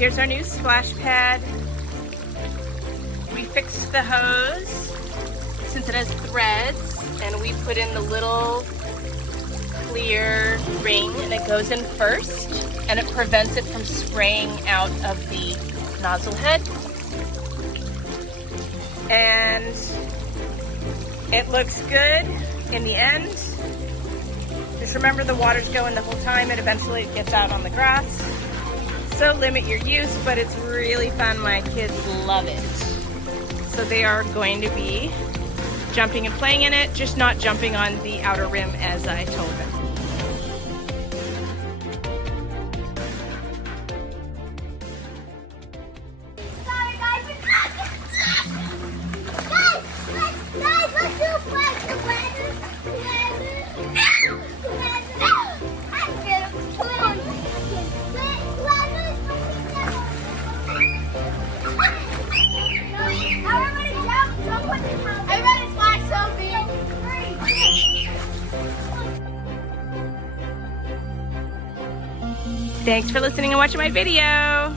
Here's our new splash pad. We fixed the hose since it has threads, and we put in the little clear ring, and it goes in first, and it prevents it from spraying out of the nozzle head. And it looks good in the end. Just remember the water's going the whole time, and eventually it gets out on the grass. So limit your use, but it's really fun. My kids love it. So they are going to be jumping and playing in it, just not jumping on the outer rim as I told them. Thanks for listening and watching my video.